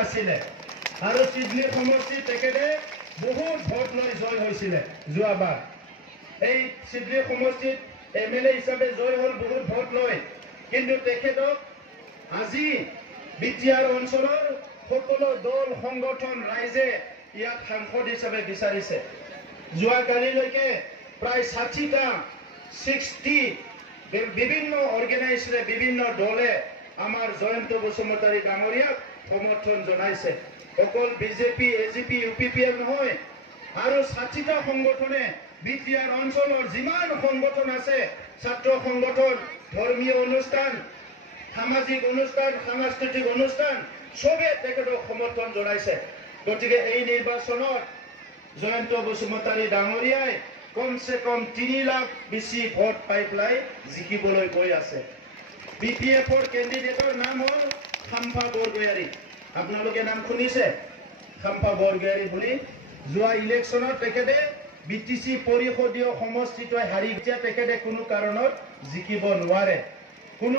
আছিলে আৰু চিডলি সমষ্টিত তেখেতে বহুত ভোট লৈ জয় হৈছিলে যোৱাবাৰ এই চিডলি সমষ্টিত MLA হিচাপে জয় হ'ল বহুত ভোট লৈ কিন্তু তেখেতক আজি বিটিআৰ অঞ্চলৰ সকলো দল সংগঠন ৰাইজে ইয়াত সাংসদ হিচাপে বিচাৰিছে যোৱাকালিলৈকে প্ৰায় 60টা 60 বিভিন্ন অৰ্গেনাইজেশ্যনে বিভিন্ন দলে আমাৰ জয়ন্ত বসুমতাৰী ডাঙৰীয়াক সমৰ্থন জনাইছে অকল বিজেপি এজিপি ইউপিপিএল নহয় আৰু 60টা সংগঠনে বিটিআৰ অঞ্চলৰ যিমান সংগঠন আছে ছাত্ৰ সংগঠন ধৰ্মীয় অনুষ্ঠান সামাজিক অনুষ্ঠান সাংস্কৃতিক অনুষ্ঠান সবে তেখেতক সমৰ্থন জনাইছে গতিকে এই নিৰ্বাচনত জয়ন্ত বসুমতাৰী ডাঙৰীয়াই কমসে কম 3 লাখ বেছি ভোট পাই পেলাই জিকিবলৈ গৈ আছে বিপিএফৰ কেণ্ডিডেটৰ নাম হ'ল খাম্পা বৰগয়াৰী আপোনালোকে নাম শুনিছে খাম্পা বৰগয়াৰী বুলি যোৱা ইলেকশ্যনত তেখেতে বিটিসি পৰিষদীয় সমষ্টিটোৱে হাৰি গিয়া তেখেতে কোনো কাৰণত জিকিব নোৱাৰে